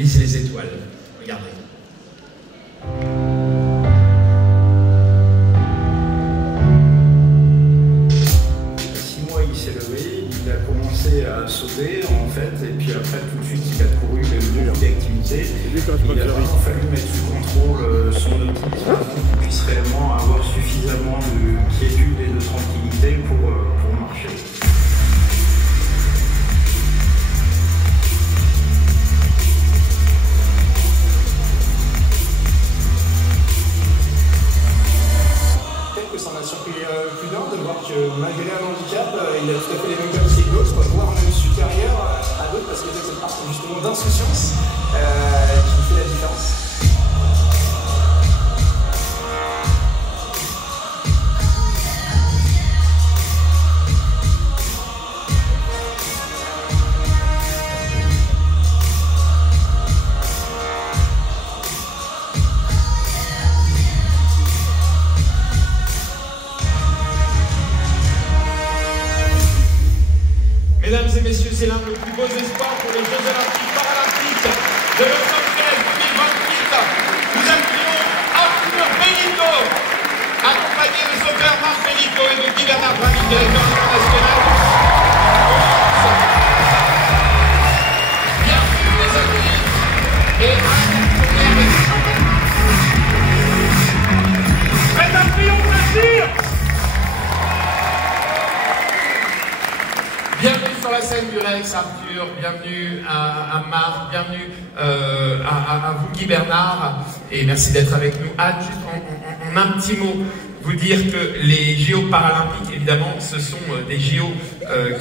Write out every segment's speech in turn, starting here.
lise les étoiles. Regardez. 6 mois, il s'est levé, il a commencé à sauter en fait, et puis après tout de suite il a couru, il a eu beaucoup d'activité. Il a vraiment fallu mettre sous contrôle son autisme pour qu'il puisse réellement avoir suffisamment de quiétude et de tranquillité pour marcher. Ça m'a surpris plus d'un de voir que malgré un handicap, il a tout à fait les mêmes capacités que d'autres, voire même supérieur à d'autres, parce qu'il y a cette part justement d'insouciance qui fait la différence. Mesdames et messieurs, c'est l'un de nos plus beaux espoirs pour les Jeux Olympiques Paralympiques de Los Angeles 2028. Nous accueillons Arthur Bellito, accompagné de son père Marc Bellito et de Guy Bernard Brami, directeur international. Bienvenue les athlètes et faites un triomphe d'agir. Bienvenue sur la scène du Rex, Arthur, bienvenue à Marc, bienvenue à vous Guy Bernard, et merci d'être avec nous. Juste en un petit mot, vous dire que les JO paralympiques, évidemment, ce sont des JO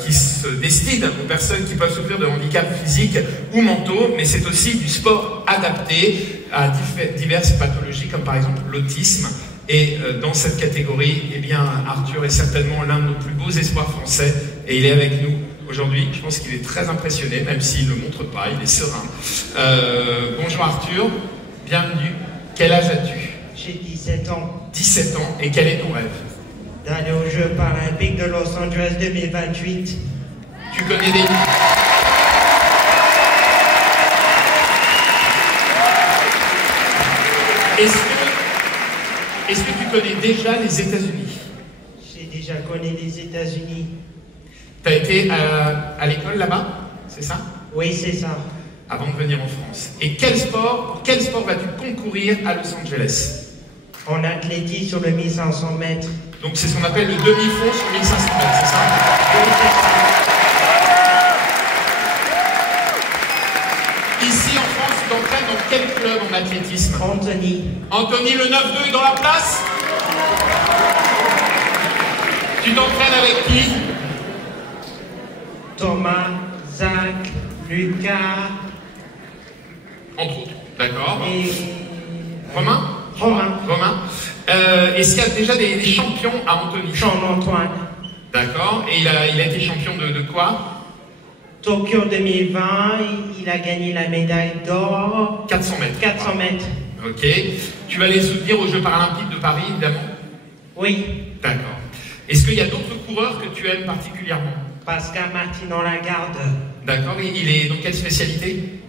qui se destinent aux personnes qui peuvent souffrir de handicaps physiques ou mentaux, mais c'est aussi du sport adapté à diverses pathologies, comme par exemple l'autisme. Et dans cette catégorie, eh bien, Arthur est certainement l'un de nos plus beaux espoirs français et il est avec nous aujourd'hui. Je pense qu'il est très impressionné, même s'il ne le montre pas, il est serein. Bonjour Arthur, bienvenue. Quel âge as-tu? J'ai 17 ans. 17 ans, et quel est ton rêve? D'aller aux Jeux Paralympiques de Los Angeles 2028. Tu connais des... Est-ce que tu connais déjà les États-Unis? J'ai déjà connu les États-Unis. Tu as été à l'école là-bas, c'est ça? Oui, c'est ça. Avant de venir en France. Et quel sport vas-tu concourir à Los Angeles? En athlétisme sur le 1500 mètres. Donc c'est ce qu'on appelle le demi-fond sur 1500 mètres, c'est ça? Oui, c'est ça. Ici en France, tu t'entraînes dans quel club en athlétisme? Anthony. Anthony, le 9-2 est dans la place? Tu t'entraînes avec qui? Thomas, Zach, Lucas. Entre autres, d'accord. Et... Romain? Romain. Est-ce qu'il y a déjà des champions à Anthony? Jean-Antoine. D'accord. Et il a été champion de quoi? Tokyo 2020, il a gagné la médaille d'or. 400 mètres. 400 mètres. Ok. Tu vas les soutenir aux Jeux Paralympiques de Paris, évidemment? Oui. D'accord. Est-ce qu'il y a d'autres coureurs que tu aimes particulièrement? Pascal Martinon Lagarde. D'accord. Et il est dans quelle spécialité?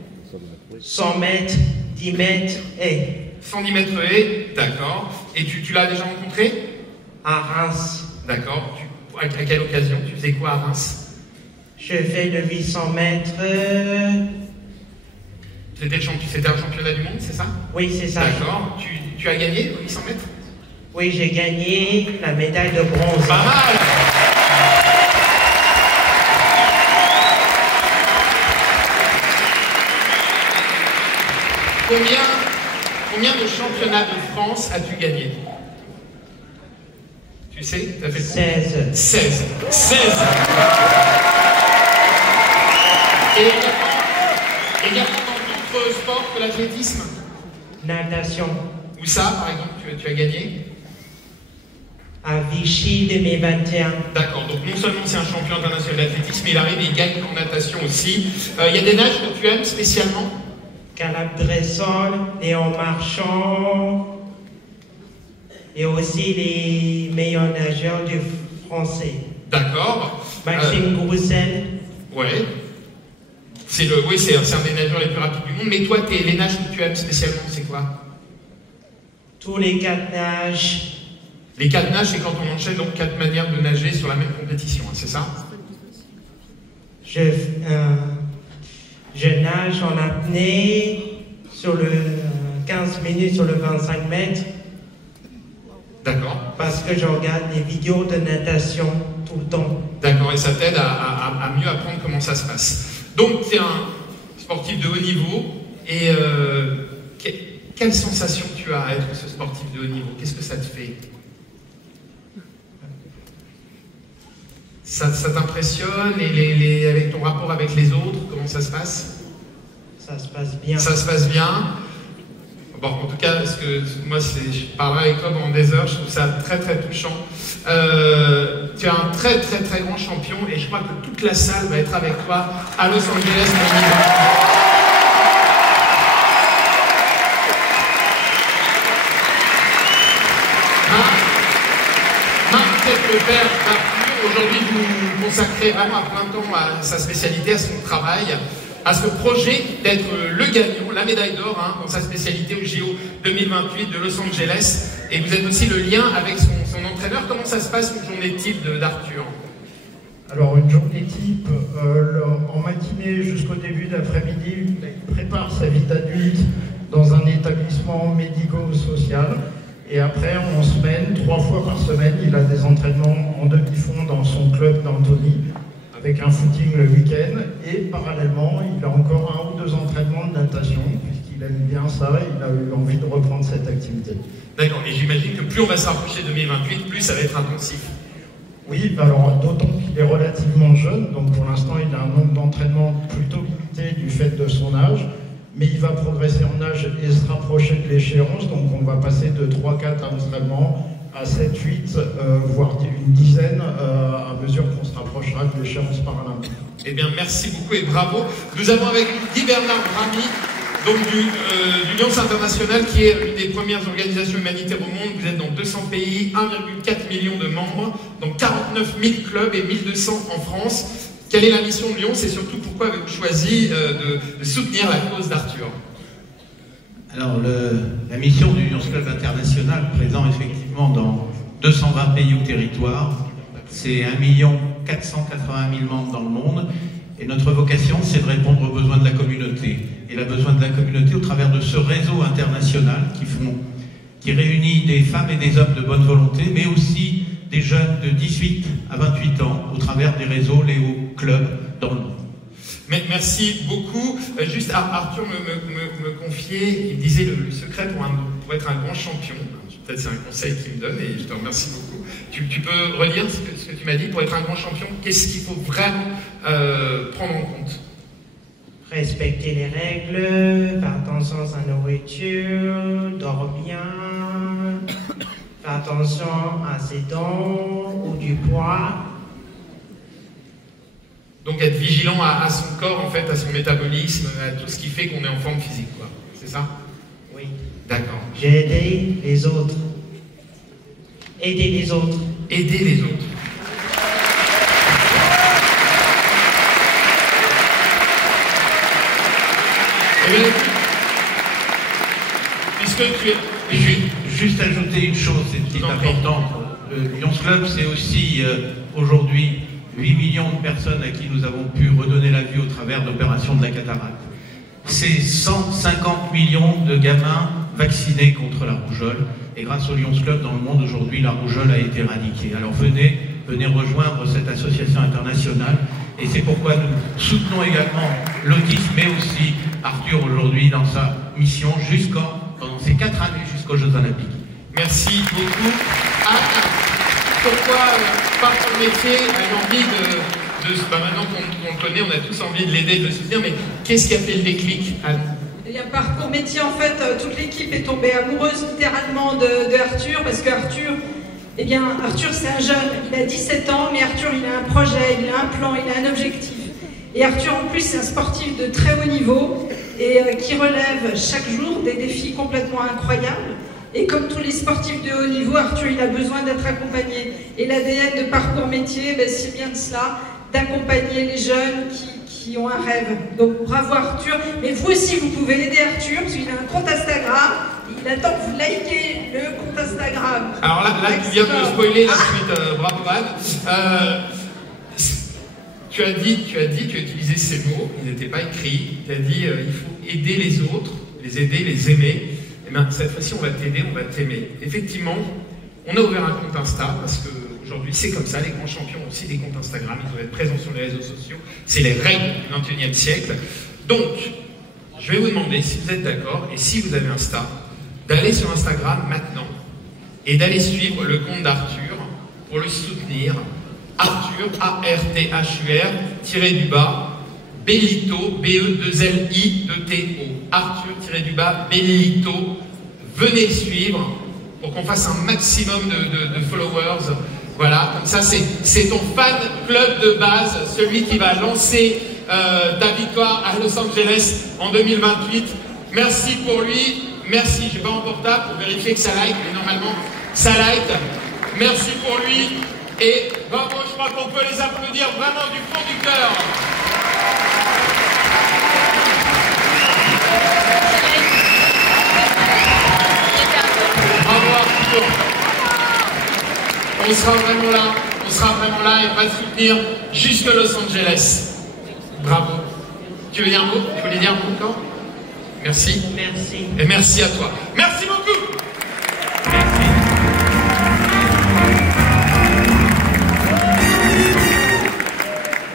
100 mètres, 10 mètres et... 110 mètres haies, d'accord. Et tu l'as déjà rencontré? À Reims. D'accord. À quelle occasion? Tu faisais quoi à Reims? Je fais le 800 mètres. C'était un championnat du monde, c'est ça? Oui, c'est ça. D'accord. Tu as gagné au 800 mètres? Oui, j'ai gagné la médaille de bronze. Pas mal! Combien de championnats de France as-tu gagné? Tu sais, tu as fait 16. 16. Et également dans d'autres sports que l'athlétisme? Natation. Où ça, par exemple, tu as gagné? À Vichy 2021. D'accord, donc non seulement c'est un champion international d'athlétisme, mais il arrive et il gagne en natation aussi. Il y a des nages que tu aimes spécialement? Caleb Dressol, Léon Marchand, et aussi les meilleurs nageurs du français. D'accord. Maxime Groussel. Ouais. Oui, c'est un des nageurs les plus rapides du monde. Mais toi, les nages que tu aimes spécialement, c'est quoi? Tous les 4 nages. Les 4 nages, c'est quand on enchaîne donc 4 manières de nager sur la même compétition, hein, c'est ça? Je nage en apnée sur le 15 minutes sur le 25 mètres. D'accord. Parce que je regarde des vidéos de natation tout le temps. D'accord, et ça t'aide à mieux apprendre comment ça se passe. Donc, tu es un sportif de haut niveau, et quelle sensation tu as à être ce sportif de haut niveau? Qu'est-ce que ça te fait? Ça t'impressionne, et avec ton rapport avec les autres, comment ça se passe? Ça se passe bien. Ça se passe bien. Bon, en tout cas, parce que moi, je parlerai avec toi pendant des heures, je trouve ça très très touchant. Tu es un très très très grand champion, et je crois que toute la salle va être avec toi à Los Angeles. Marc, peut-être le père d'Arthur, aujourd'hui vous consacrez vraiment à plein temps à sa spécialité, à son travail, à ce projet d'être le gagnant, la médaille d'or dans sa spécialité au JO 2028 de Los Angeles. Et vous êtes aussi le lien avec son entraîneur. Comment ça se passe une journée type d'Arthur? Alors une journée type, en matinée jusqu'au début d'après-midi, il prépare sa vie d'adulte dans un établissement médico-social. Et après, en semaine, 3 fois par semaine, il a des entraînements en demi-fond dans son club d'Antony, avec un footing le week-end, et parallèlement, il a encore 1 ou 2 entraînements de natation, puisqu'il aime bien ça, il a eu envie de reprendre cette activité. D'accord, et j'imagine que plus on va se rapprocher de 2028, plus ça va être intensif. Oui, alors d'autant qu'il est relativement jeune, donc pour l'instant, il a un nombre d'entraînements plutôt limité du fait de son âge, mais il va progresser en âge et se rapprocher de l'échéance, donc on va passer de 3-4 entraînements à 7-8, voire une dizaine, à mesure qu'on se rapprochera de l'échéance paralympique. Eh bien, merci beaucoup et bravo. Nous avons avec nous Guy Bernard Bramy, donc du Lions International, qui est l'une des premières organisations humanitaires au monde. Vous êtes dans 200 pays, 1,4 million de membres, dans 49 000 clubs et 1200 en France. Quelle est la mission de Lyon? C'est surtout pourquoi avez-vous choisi de soutenir la cause d'Arthur? Alors, la mission du Lions Club International, présent effectivement dans 220 pays ou territoires, c'est 1 480 000 membres dans le monde, et notre vocation, c'est de répondre aux besoins de la communauté. Et les besoins de la communauté au travers de ce réseau international qui réunit des femmes et des hommes de bonne volonté, mais aussi des jeunes de 18 à 28 ans, au travers des réseaux, les hauts clubs dans le monde. Merci beaucoup. Juste, Arthur me confiait, il disait le secret pour être un grand champion. Peut-être c'est un conseil qu'il me donne et je te remercie beaucoup. Tu peux relire ce que tu m'as dit? Pour être un grand champion, qu'est-ce qu'il faut vraiment prendre en compte? Respecter les règles, faire attention à sa nourriture, dormir bien, faire attention à ses dents ou du poids. Donc être vigilant à son corps, en fait, à son métabolisme, à tout ce qui fait qu'on est en forme physique, quoi. C'est ça? Oui. D'accord. J'ai aidé les autres. Aider les autres. Aider les autres. Eh bien, puisque tu es... Juste ajouter une chose, c'est qui est important. Le Lions Club, c'est aussi aujourd'hui 8 millions de personnes à qui nous avons pu redonner la vue au travers d'opérations de la cataracte. C'est 150 millions de gamins vaccinés contre la rougeole. Et grâce au Lions Club, dans le monde aujourd'hui, la rougeole a été éradiquée. Alors venez rejoindre cette association internationale. Et c'est pourquoi nous soutenons également l'autisme, mais aussi Arthur aujourd'hui dans sa mission pendant ces 4 années jusqu'aux Jeux Olympiques. Merci beaucoup. Anne, pourquoi, par ton métier, a envie maintenant qu'on le connaît, on a tous envie de l'aider, de le soutenir, mais qu'est-ce qui a fait le déclic, Anne? Il y a un parcours métier, en fait, toute l'équipe est tombée amoureuse littéralement de Arthur, parce que Arthur c'est un jeune, il a 17 ans, mais Arthur il a un projet, il a un plan, il a un objectif. Et Arthur en plus c'est un sportif de très haut niveau et qui relève chaque jour des défis complètement incroyables. Et comme tous les sportifs de haut niveau, Arthur il a besoin d'être accompagné. Et l'ADN de parcours métier, c'est bien de cela, d'accompagner les jeunes qui qui ont un rêve. Donc bravo Arthur, mais vous aussi vous pouvez aider Arthur parce qu'il a un compte Instagram, il attend que vous likez le compte Instagram. Alors là tu viens de me spoiler la suite, bravo Anne. Tu as utilisé ces mots, ils n'étaient pas écrits, tu as dit il faut aider les autres, les aider, les aimer. Et bien cette fois-ci on va t'aider, on va t'aimer. Effectivement, on a ouvert un compte Insta parce que aujourd'hui, c'est comme ça, les grands champions ont aussi des comptes Instagram, ils doivent être présents sur les réseaux sociaux, c'est les règles du XXIe siècle. Donc, je vais vous demander, si vous êtes d'accord, et si vous avez Insta, d'aller sur Instagram maintenant, et d'aller suivre le compte d'Arthur, pour le soutenir, Arthur, A-R-T-H-U-R, tiré du bas, Bellito, B-E-2-L-I-2-T-O, Arthur, tiré du bas, Bellito, venez suivre, pour qu'on fasse un maximum de followers. Voilà, comme ça c'est ton fan club de base, celui qui va lancer ta victoire à Los Angeles en 2028. Merci pour lui, merci, je vais pas mon portable pour vérifier que ça like, mais normalement ça like. Merci pour lui et bravo, je crois qu'on peut les applaudir vraiment du fond du cœur. Bravo Arthur. On sera vraiment là et on va te soutenir jusque Los Angeles. Bravo. Tu veux dire un mot? Tu voulais dire un mot encore? Merci. Merci. Et merci à toi. Merci beaucoup.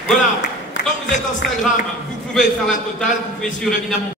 Voilà. Quand vous êtes Instagram, vous pouvez faire la totale, vous pouvez suivre évidemment